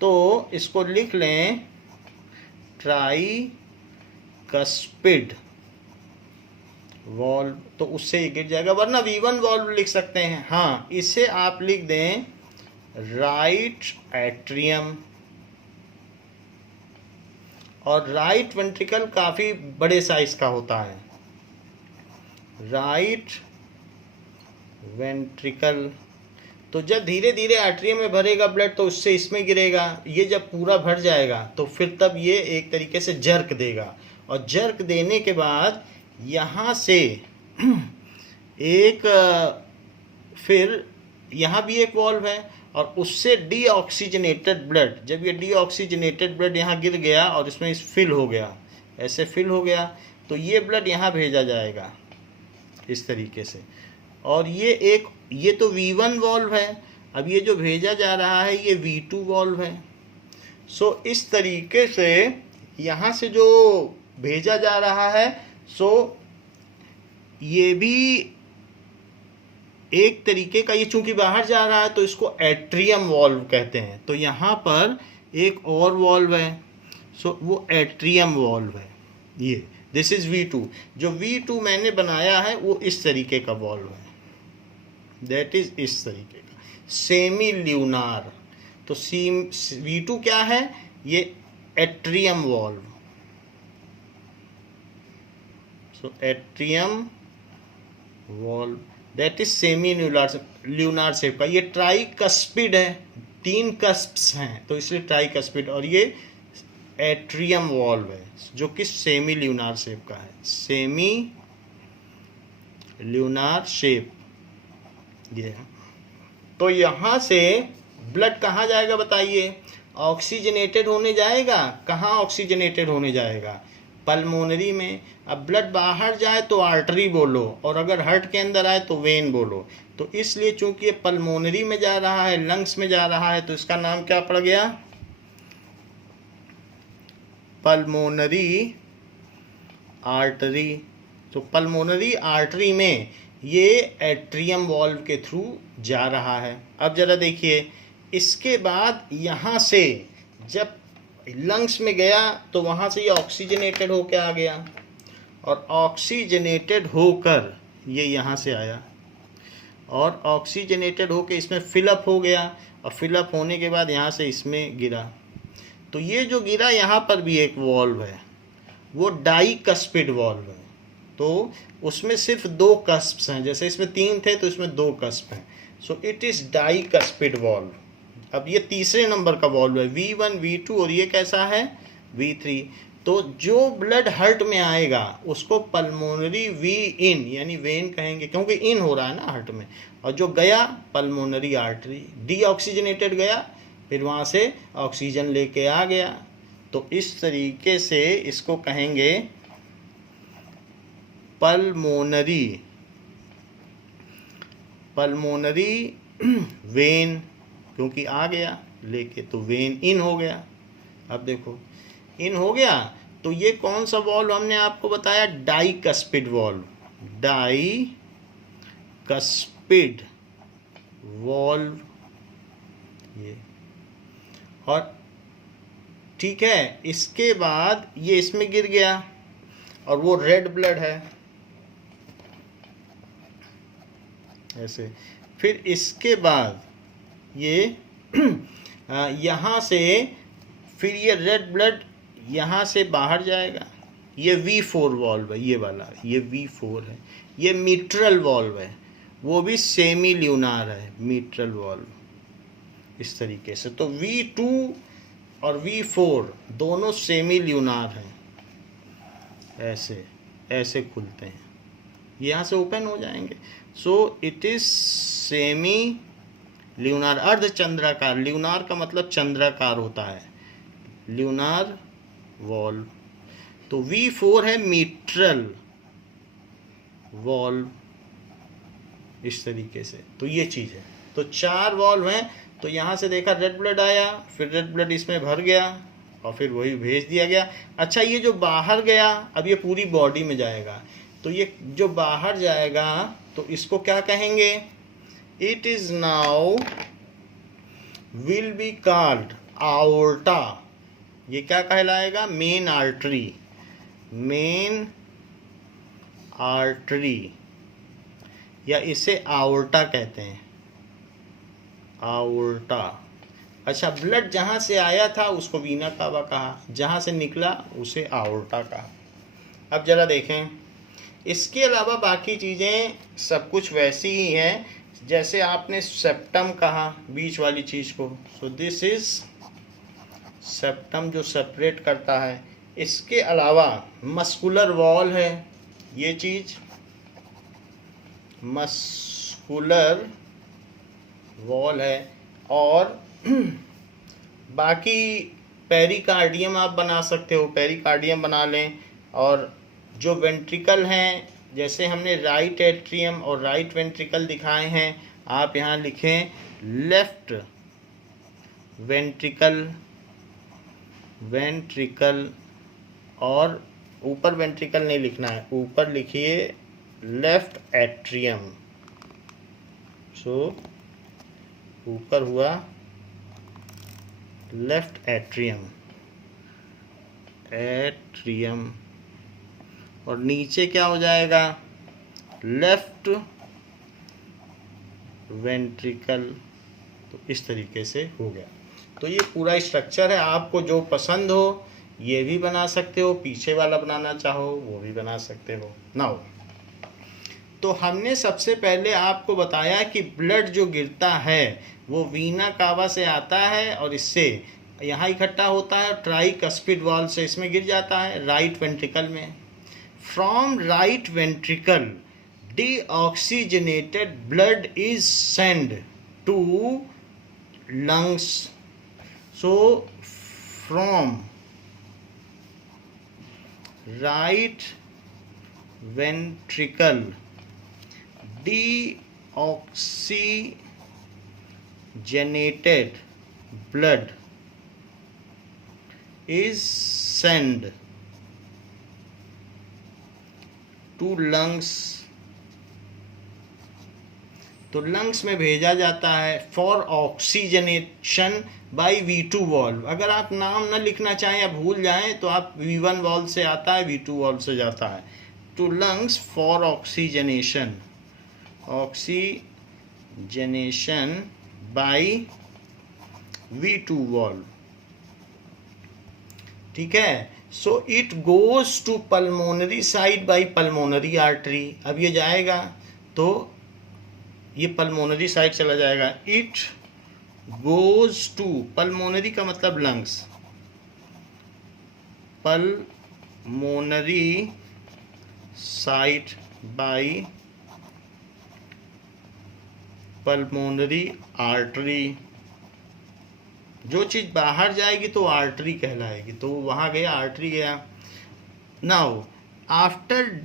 तो इसको लिख लें ट्राइकस्पिड वॉल्व, तो उससे ये गिर जाएगा। वरना V1 वॉल्व लिख सकते हैं। हाँ, इसे आप लिख दें राइट एट्रियम। और राइट वेंट्रिकल काफ़ी बड़े साइज का होता है। राइट वेंट्रिकल, तो जब धीरे धीरे आर्टरियम में भरेगा ब्लड तो उससे इसमें गिरेगा। ये जब पूरा भर जाएगा तो फिर तब ये एक तरीके से जर्क देगा, और जर्क देने के बाद यहाँ से एक फिर यहाँ भी एक वॉल्व है, और उससे डीऑक्सीजनेटेड ब्लड, जब ये डीऑक्सीजनेटेड ब्लड यहाँ गिर गया और इसमें फिल हो गया, ऐसे फिल हो गया, तो ये ब्लड यहाँ भेजा जाएगा इस तरीके से। और ये तो V1 वॉल्व है। अब ये जो भेजा जा रहा है ये V2 वॉल्व है। सो इस तरीके से यहाँ से जो भेजा जा रहा है, सो ये भी एक तरीके का, ये चूंकि बाहर जा रहा है तो इसको एट्रियम वॉल्व कहते हैं। तो यहाँ पर एक और वॉल्व है, सो वो एट्रियम वॉल्व है। ये दिस इज V2। जो V2 मैंने बनाया है वो इस तरीके का वॉल्व है, दैट इज इस तरीके का सेमी ल्यूनार। तो V2 क्या है? ये atrium valve. So atrium valve that is semi lunar shape का। ये ट्राई कस्पिड है, 3 कस्प्स हैं तो इसलिए ट्राई कस्पिड। और ये एट्रियम वॉल्व है जो कि सेमी ल्यूनार शेप का है, सेमी ल्यूनार शेप ये है। तो यहाँ से ब्लड कहाँ जाएगा बताइए? ऑक्सीजनेटेड होने जाएगा। कहाँ ऑक्सीजनेटेड होने जाएगा? पल्मोनरी में। अब ब्लड बाहर जाए तो आर्टरी बोलो, और अगर हार्ट के अंदर आए तो वेन बोलो। तो इसलिए चूंकि ये पल्मोनरी में जा रहा है, लंग्स में जा रहा है, तो इसका नाम क्या पड़ गया? Pulmonary artery. तो पल्मोनरी आर्टरी में ये एट्रियम वॉल्व के थ्रू जा रहा है। अब जरा देखिए, इसके बाद यहाँ से जब लंग्स में गया तो वहाँ से ये ऑक्सीजनेटेड होकर आ गया, और ऑक्सीजनेटेड होकर ये यहाँ से आया, और ऑक्सीजनेटेड होकर इसमें फिलअप हो गया, और फिलअप होने के बाद यहाँ से इसमें गिरा। तो ये जो गिरा यहाँ पर भी एक वॉल्व है, वो डाई कस्पिड वॉल्व है। तो उसमें सिर्फ 2 कस्प्स हैं, जैसे इसमें 3 थे तो इसमें 2 कस्प हैं। So it is dicuspid valve. अब ये तीसरे नंबर का वॉल्व है, V1 V2, और ये कैसा है? V3। तो जो ब्लड हार्ट में आएगा उसको पल्मोनरी वी इन यानी वेन कहेंगे, क्योंकि इन हो रहा है ना हार्ट में। और जो गया पल्मोनरी आर्टरी, डीऑक्सीजनेटेड गया, फिर वहाँ से ऑक्सीजन लेके आ गया। तो इस तरीके से इसको कहेंगे पल्मोनरी वेन, क्योंकि आ गया लेके तो वेन इन हो गया। अब देखो इन हो गया, तो ये कौन सा वॉल्व हमने आपको बताया? Dicuspid valve, dicuspid valve ये। और ठीक है, इसके बाद ये इसमें गिर गया और वो रेड ब्लड है ऐसे। फिर इसके बाद ये यहाँ से फिर ये रेड ब्लड यहाँ से बाहर जाएगा। ये V4 वॉल्व है, ये वाला, ये V4 है। ये मिट्रल वॉल्व है, वो भी सेमी ल्यूनार है, मिट्रल वॉल्व इस तरीके से। तो V2 और V4 दोनों सेमी ल्यूनार हैं, ऐसे ऐसे खुलते हैं, यहाँ से ओपन हो जाएंगे। So it is semi lunar, अर्धचंद्राकार। ल्यूनार का मतलब चंद्राकार होता है, ल्यूनार वॉल्व। तो V4 है मिट्रल वॉल्व इस तरीके से। तो ये चीज़ है। तो 4 वॉल्व हैं। तो यहाँ से देखा रेड ब्लड आया, फिर रेड ब्लड इसमें भर गया और फिर वही भेज दिया गया। अच्छा, ये जो बाहर गया अब ये पूरी बॉडी में जाएगा। तो ये जो बाहर जाएगा तो इसको क्या कहेंगे? It is now will be called aorta. ये क्या कहलाएगा? मेन आर्टरी, मेन आर्टरी, या इसे आओर्टा कहते हैं, आओर्टा। अच्छा, ब्लड जहाँ से आया था उसको वीना कावा कहा, जहाँ से निकला उसे आओर्टा कहा। अब जरा देखें, इसके अलावा बाकी चीज़ें सब कुछ वैसी ही हैं जैसे आपने सेप्टम कहा, बीच वाली चीज़ को। सो दिस इज सेप्टम जो सेपरेट करता है। इसके अलावा मस्कुलर वॉल है, ये चीज़ मस्कुलर वॉल है। और बाकी पेरिकार्डियम आप बना सकते हो, पेरिकार्डियम बना लें। और जो वेंट्रिकल हैं, जैसे हमने राइट एट्रियम और राइट वेंट्रिकल दिखाए हैं, आप यहाँ लिखें लेफ्ट वेंट्रिकल, वेंट्रिकल, और ऊपर वेंट्रिकल नहीं लिखना है, ऊपर लिखिए लेफ्ट एट्रियम। सो ऊपर हुआ लेफ्ट एट्रियम, और नीचे क्या हो जाएगा, लेफ्ट वेंट्रिकल। तो इस तरीके से हो गया। तो ये पूरा स्ट्रक्चर है। आपको जो पसंद हो ये भी बना सकते हो, पीछे वाला बनाना चाहो वो भी बना सकते हो। नाउ तो हमने सबसे पहले आपको बताया कि ब्लड जो गिरता है वो वीना कावा से आता है और इससे यहाँ इकट्ठा होता है, ट्राइकस्पिड वॉल्व से इसमें गिर जाता है राइट वेंट्रिकल में। From right ventricle deoxygenated blood is sent to lungs. So from right ventricle deoxygenated blood is sent to lungs. तो लंग्स में भेजा जाता है for oxygenation by V2 valve. अगर आप नाम न लिखना चाहें या भूल जाएं तो आप V1 वॉल्व से आता है, V2 वॉल्व से जाता है। To lungs for oxygenation, oxygenation by V2 valve. ठीक है। So it goes to pulmonary side by pulmonary artery. अब ये जाएगा तो ये पल्मोनरी साइड चला जाएगा। इट गोज टू, पल्मोनरी का मतलब lungs, pulmonary side by pulmonary artery. जो चीज बाहर जाएगी तो आर्टरी कहलाएगी, तो वहां गया आर्टरी गया। Now after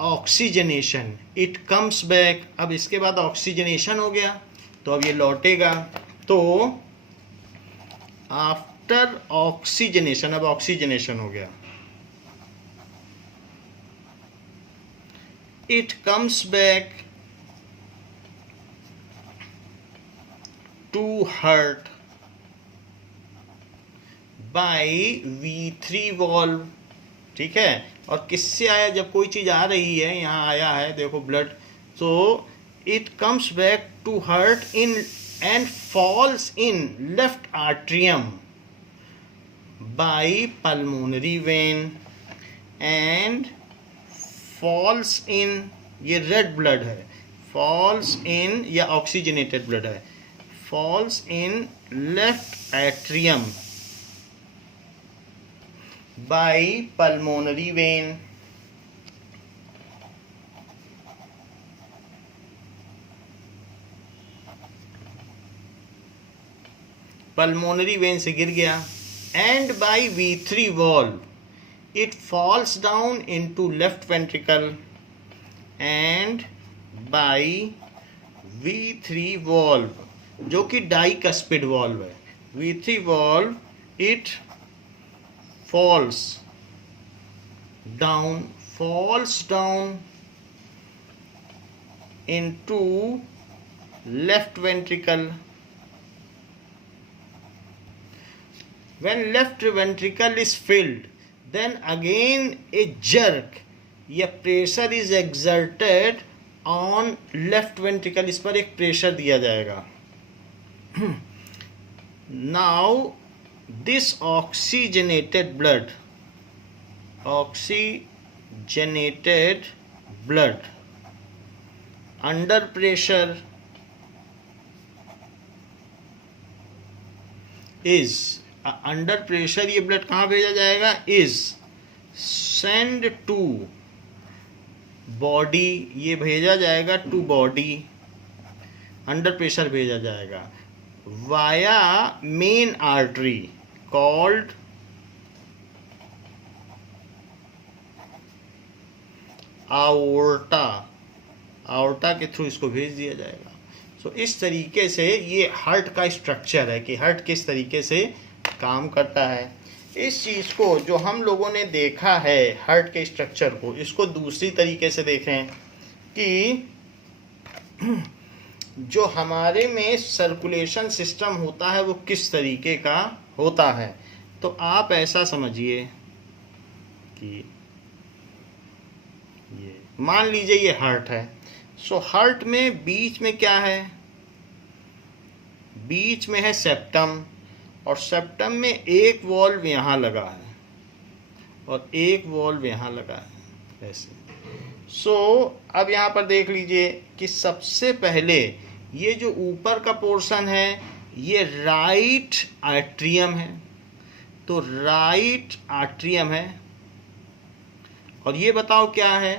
oxygenation it comes back. अब इसके बाद ऑक्सीजनेशन हो गया तो अब ये लौटेगा। तो आफ्टर ऑक्सीजनेशन, अब ऑक्सीजनेशन हो गया, it comes back to heart by V3 valve. ठीक है। और किससे आया, जब कोई चीज आ रही है, यहाँ आया है देखो ब्लड, तो it comes back to heart in and falls in left atrium by pulmonary vein and falls in, ये रेड ब्लड है, फॉल्स इन या ऑक्सीजनेटेड ब्लड है, falls in left atrium by pulmonary vein. Pulmonary vein से गिर गया and by V3 valve it falls down into left ventricle and by V3 valve जो कि डाइकस्पिड valve है, V3 valve it falls down into left ventricle. When left ventricle is filled, then again a jerk या pressure is exerted on left ventricle, इस पर एक pressure दिया जाएगा। Now this oxygenated blood under pressure is under pressure ये blood कहाँ भेजा जाएगा, इज सेंड टू बॉडी, ये भेजा जाएगा टू बॉडी, अंडर प्रेशर भेजा जाएगा वाया मेन आर्टरी कॉल्ड आओर्टा, आओर्टा के थ्रू इसको भेज दिया जाएगा। सो इस तरीके से ये हार्ट का स्ट्रक्चर है कि हार्ट किस तरीके से काम करता है। इस चीज़ को जो हम लोगों ने देखा है हार्ट के स्ट्रक्चर को, इसको दूसरी तरीके से देखें कि जो हमारे में सर्कुलेशन सिस्टम होता है वो किस तरीके का होता है। तो आप ऐसा समझिए कि ये मान लीजिए ये हार्ट है। सो हार्ट में बीच में क्या है, बीच में है सेप्टम, और सेप्टम में एक वॉल्व यहाँ लगा है और एक वॉल्व यहाँ लगा है ऐसे। सो अब यहाँ पर देख लीजिए कि सबसे पहले ये जो ऊपर का पोर्शन है ये राइट आर्ट्रियम है, तो राइट आर्ट्रियम है। और ये बताओ क्या है,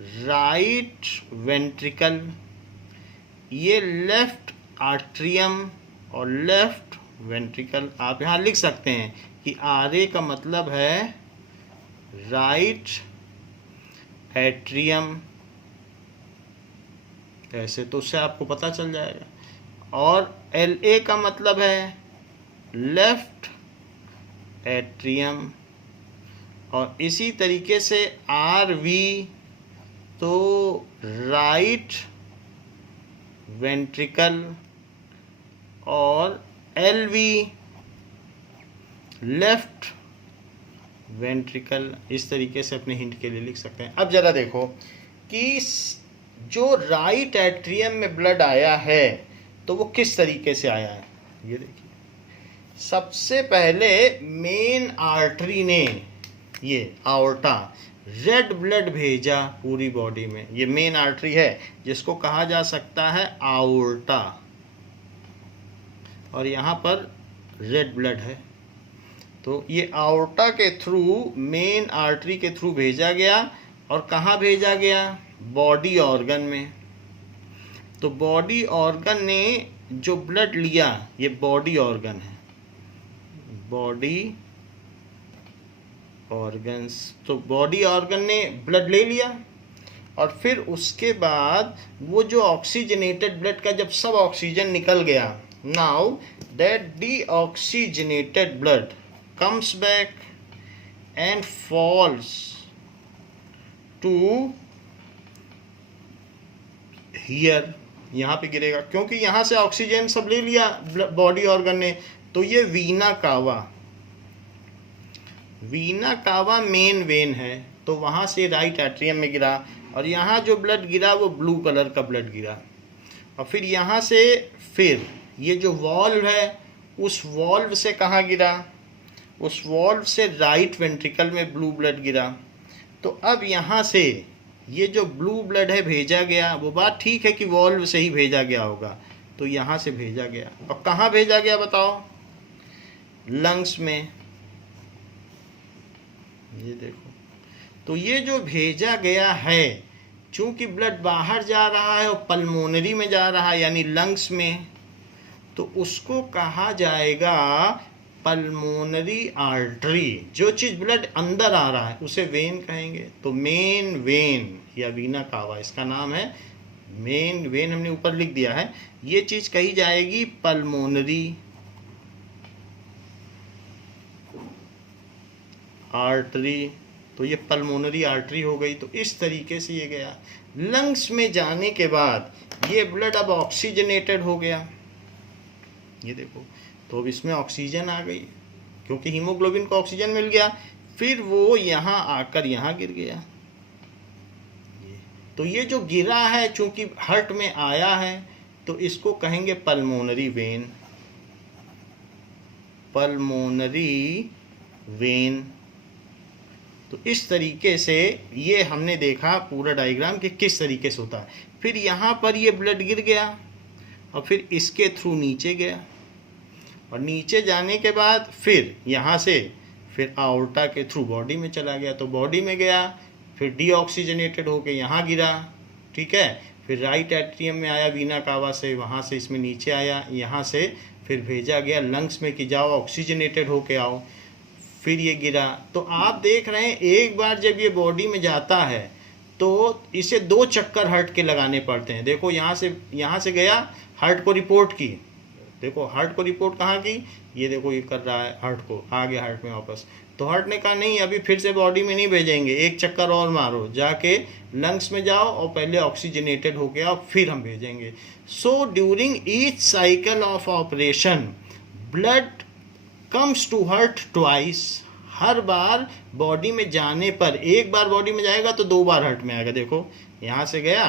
राइट वेंट्रिकल। ये लेफ्ट आर्ट्रियम और लेफ्ट वेंट्रिकल। आप यहाँ लिख सकते हैं कि आरए का मतलब है राइट एट्रियम, ऐसे तो उससे आपको पता चल जाएगा। और एल ए का मतलब है लेफ्ट एट्रियम, और इसी तरीके से आर वी तो राइट वेंट्रिकल, और एल वी लेफ्ट वेंट्रिकल। इस तरीके से अपने हिंट के लिए लिख सकते हैं। अब जरा देखो कि जो राइट एट्रियम में ब्लड आया है तो वो किस तरीके से आया है। ये देखिए, सबसे पहले मेन आर्टरी ने, ये आर्टा, रेड ब्लड भेजा पूरी बॉडी में। ये मेन आर्टरी है जिसको कहा जा सकता है आर्टा, और यहाँ पर रेड ब्लड है। तो ये आर्टा के थ्रू, मेन आर्टरी के थ्रू भेजा गया, और कहाँ भेजा गया, बॉडी ऑर्गन में। तो बॉडी ऑर्गन ने जो ब्लड लिया, ये बॉडी ऑर्गन है, बॉडी ऑर्गन्स। तो बॉडी ऑर्गन ने ब्लड ले लिया, और फिर उसके बाद वो जो ऑक्सीजनेटेड ब्लड का जब सब ऑक्सीजन निकल गया, now that deoxygenated blood comes back and falls to here, यहाँ पे गिरेगा क्योंकि यहाँ से ऑक्सीजन सब ले लिया बॉडी ऑर्गन ने। तो ये वीना कावा, वीना कावा मेन वेन है, तो वहाँ से राइट एट्रियम में गिरा, और यहाँ जो ब्लड गिरा वो ब्लू कलर का ब्लड गिरा। और फिर यहाँ से फिर ये जो वॉल्व है उस वॉल्व से कहाँ गिरा, उस वॉल्व से राइट वेंट्रिकल में ब्लू ब्लड गिरा। तो अब यहाँ से ये जो ब्लू ब्लड है भेजा गया, वो बात ठीक है कि वॉल्व से ही भेजा गया होगा, तो यहाँ से भेजा गया। और कहाँ भेजा गया बताओ, लंग्स में। ये देखो, तो ये जो भेजा गया है, चूंकि ब्लड बाहर जा रहा है और पल्मोनरी में जा रहा है यानी लंग्स में, तो उसको कहा जाएगा पल्मोनरी आर्टरी। जो चीज़ ब्लड अंदर आ रहा है उसे वेन कहेंगे। तो मेन वेन या वीना कावा, इसका नाम है मेन वेन, हमने ऊपर लिख दिया है। ये चीज़ कही जाएगी पल्मोनरी आर्टरी। तो ये पल्मोनरी आर्टरी हो गई। तो इस तरीके से ये गया लंग्स में, जाने के बाद ये ब्लड अब ऑक्सीजनेटेड हो गया। ये देखो, तो अब इसमें ऑक्सीजन आ गई क्योंकि हीमोग्लोबिन को ऑक्सीजन मिल गया। फिर वो यहाँ आकर यहाँ गिर गया। तो ये जो गिरा है चूंकि हार्ट में आया है, तो इसको कहेंगे पल्मोनरी वेन, पल्मोनरी वेन। तो इस तरीके से ये हमने देखा पूरा डायग्राम कि किस तरीके से होता है। फिर यहाँ पर ये ब्लड गिर गया और फिर इसके थ्रू नीचे गया, और नीचे जाने के बाद फिर यहाँ से फिर आउर्टा के थ्रू बॉडी में चला गया। तो बॉडी में गया, फिर डीऑक्सीजनेटेड होके यहाँ गिरा, ठीक है। फिर राइट एट्रियम में आया वीना कावा से, वहाँ से इसमें नीचे आया, यहाँ से फिर भेजा गया लंग्स में कि जाओ ऑक्सीजनेटेड होके आओ, फिर ये गिरा। तो आप देख रहे हैं एक बार जब ये बॉडी में जाता है तो इसे 2 चक्कर हार्ट के लगाने पड़ते हैं। देखो यहाँ से गया, हार्ट को रिपोर्ट की, देखो हार्ट को रिपोर्ट कहाँ की, ये देखो ये कर रहा है हार्ट को, आ गया हार्ट में वापस। तो हार्ट ने कहा नहीं, अभी फिर से बॉडी में नहीं भेजेंगे, एक चक्कर और मारो, जाके लंग्स में जाओ और पहले ऑक्सीजनेटेड होके आओ, फिर हम भेजेंगे। So during each cycle of operation blood comes to heart twice. हर बार बॉडी में जाने पर, एक बार बॉडी में जाएगा तो 2 बार हार्ट में आएगा। देखो यहाँ से गया,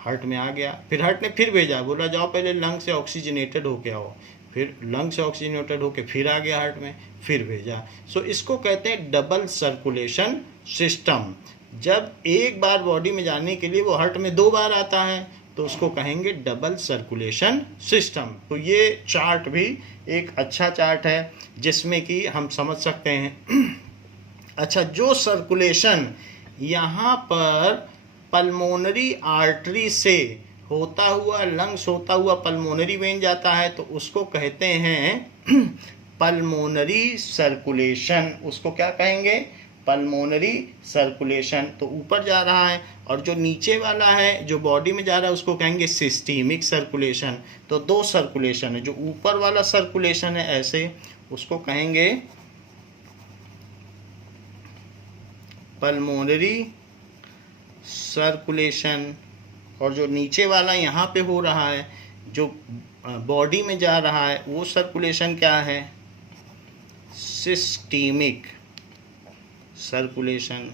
हार्ट में आ गया, फिर हार्ट ने फिर भेजा, बोला जाओ पहले लंग से ऑक्सीजनेटेड होके आओ, फिर लंग से ऑक्सीजनेटेड होके फिर आ गया हार्ट में, फिर भेजा। सो इसको कहते हैं डबल सर्कुलेशन सिस्टम। जब एक बार बॉडी में जाने के लिए वो हार्ट में 2 बार आता है तो उसको कहेंगे डबल सर्कुलेशन सिस्टम। तो ये चार्ट भी एक अच्छा चार्ट है जिसमें कि हम समझ सकते हैं। अच्छा, जो सर्कुलेशन यहाँ पर पल्मोनरी आर्टरी से होता हुआ लंग्स होता हुआ पल्मोनरी वेन जाता है तो उसको कहते हैं पल्मोनरी सर्कुलेशन। उसको क्या कहेंगे, पल्मोनरी सर्कुलेशन। तो ऊपर जा रहा है, और जो नीचे वाला है जो बॉडी में जा रहा है उसको कहेंगे सिस्टीमिक सर्कुलेशन। तो 2 सर्कुलेशन है, जो ऊपर वाला सर्कुलेशन है ऐसे, उसको कहेंगे पल्मोनरी सर्कुलेशन, और जो नीचे वाला यहाँ पे हो रहा है जो बॉडी में जा रहा है वो सर्कुलेशन क्या है, सिस्टीमिक सर्कुलेशन।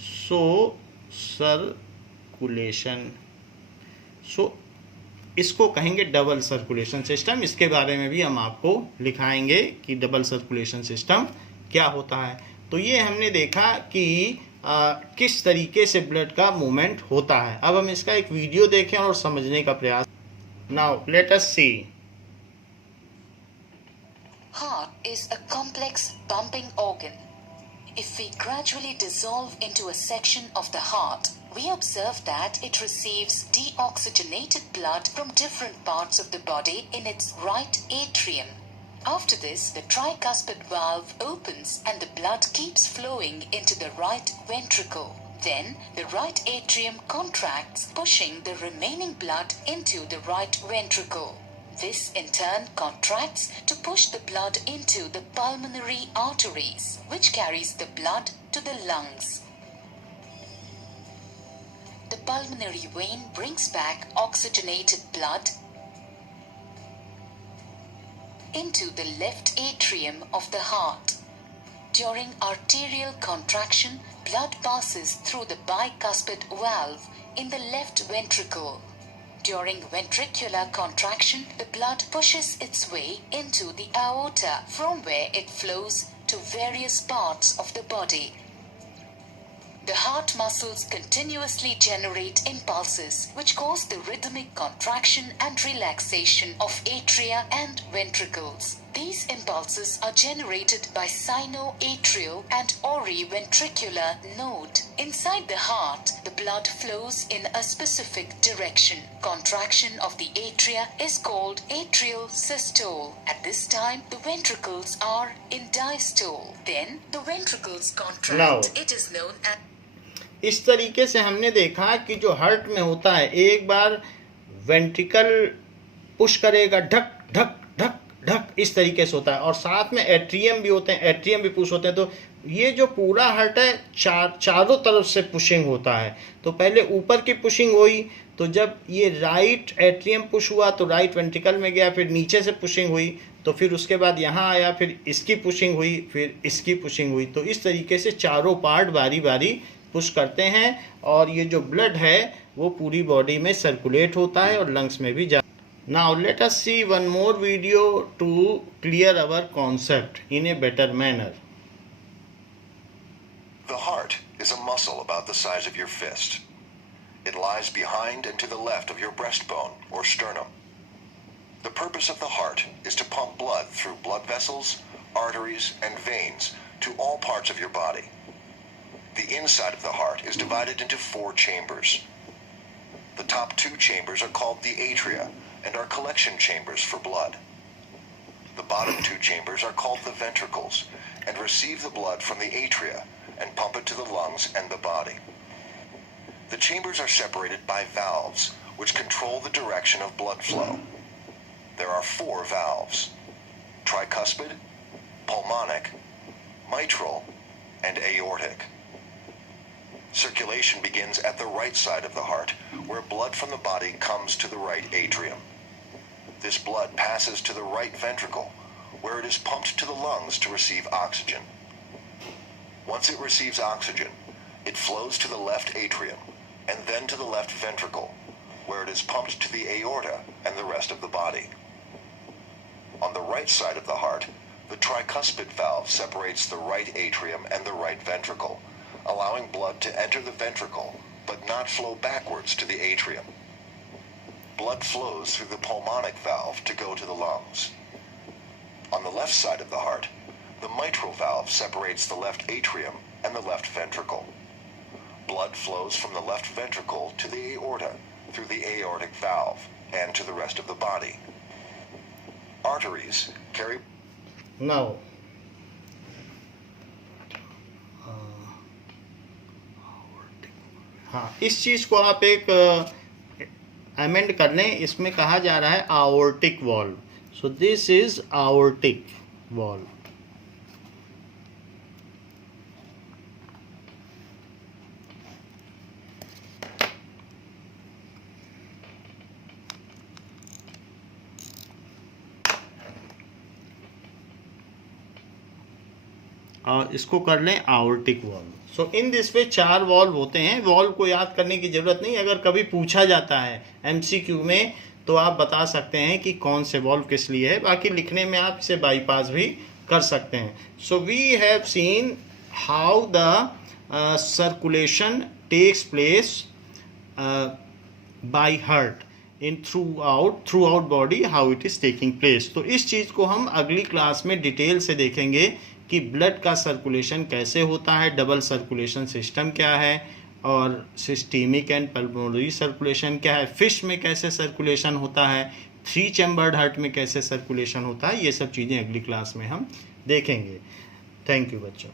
सो सर्कुलेशन, सो इसको कहेंगे डबल सर्कुलेशन सिस्टम। इसके बारे में भी हम आपको लिखाएंगे कि डबल सर्कुलेशन सिस्टम क्या होता है। तो ये हमने देखा कि किस तरीके से ब्लड का मूवमेंट होता है। अब हम इसका एक वीडियो देखें और समझने का प्रयास। Now let us see. Heart is a complex pumping organ. If we gradually dissolve into a section of the heart, we observe that it receives deoxygenated blood from different parts of the body in its right atrium. After this, the tricuspid valve opens and the blood keeps flowing into the right ventricle. Then, the right atrium contracts, pushing the remaining blood into the right ventricle. This in turn contracts to push the blood into the pulmonary arteries, which carries the blood to the lungs. The pulmonary vein brings back oxygenated blood into the left atrium of the heart. During arterial contraction, blood passes through the bicuspid valve in the left ventricle. During ventricular contraction, the blood pushes its way into the aorta, from where it flows to various parts of the body. The heart muscles continuously generate impulses which cause the rhythmic contraction and relaxation of atria and ventricles. These impulses are generated by sinoatrial and oriventricular node. Inside the heart, the blood flows in a specific direction. Contraction of the atria is called atrial systole. At this time, the ventricles are in diastole. Then, the ventricles contract. Now, it is known as इस तरीके से हमने देखा कि जो heart में होता है, एक बार वेंट्रिकल पुश करेगा, ढक ढक ढक ढक, इस तरीके से होता है, और साथ में एट्रियम भी होते हैं, एट्रियम भी पुश होते हैं। तो ये जो पूरा हार्ट है चारों तरफ से पुशिंग होता है। तो पहले ऊपर की पुशिंग हुई, तो जब ये राइट एट्रियम पुश हुआ तो राइट वेंट्रिकल में गया, फिर नीचे से पुशिंग हुई, तो फिर उसके बाद यहाँ आया, फिर इसकी पुशिंग हुई, फिर इसकी पुशिंग हुई। तो इस तरीके से चारों पार्ट बारी बारी पुश करते हैं, और ये जो ब्लड है वो पूरी बॉडी में सर्कुलेट होता है और लंग्स में भी जा। Now let us see one more video to clear our concept in a better manner. The heart is a muscle about the size of your fist. It lies behind and to the left of your breastbone or sternum. The purpose of the heart is to pump blood through blood vessels, arteries, and veins to all parts of your body. The inside of the heart is divided into 4 chambers. The top 2 chambers are called the atria and are collection chambers for blood. The bottom 2 chambers are called the ventricles and receive the blood from the atria and pump it to the lungs and the body. The chambers are separated by valves which control the direction of blood flow. There are 4 valves: tricuspid, pulmonic, mitral, and aortic. Circulation begins at the right side of the heart, where blood from the body comes to the right atrium. This blood passes to the right ventricle, where it is pumped to the lungs to receive oxygen. Once it receives oxygen, it flows to the left atrium, and then to the left ventricle, where it is pumped to the aorta and the rest of the body. On the right side of the heart, the tricuspid valve separates the right atrium and the right ventricle, allowing blood to enter the ventricle, but not flow backwards to the atrium. Blood flows through the pulmonic valve to go to the lungs. On the left side of the heart, the mitral valve separates the left atrium and the left ventricle. Blood flows from the left ventricle to the aorta through the aortic valve and to the rest of the body. Arteries carry... Now, हाँ, इस चीज़ को आप एक amend कर लें. इसमें कहा जा रहा है aortic valve. So this is aortic valve. और इसको कर लें aortic valve. So in this way 4 valve होते हैं. वॉल्व को याद करने की ज़रूरत नहीं. अगर कभी पूछा जाता है MCQ में तो आप बता सकते हैं कि कौन से वॉल्व किस लिए है. बाकी लिखने में आप इसे बाईपास भी कर सकते हैं. So we have seen how the circulation takes place by heart in throughout body, how it is taking place. तो इस चीज़ को हम अगली क्लास में डिटेल से देखेंगे कि ब्लड का सर्कुलेशन कैसे होता है, डबल सर्कुलेशन सिस्टम क्या है, और सिस्टीमिक एंड पल्मोनरी सर्कुलेशन क्या है, फिश में कैसे सर्कुलेशन होता है, 3 चैम्बर्ड हार्ट में कैसे सर्कुलेशन होता है. ये सब चीज़ें अगली क्लास में हम देखेंगे. थैंक यू बच्चों.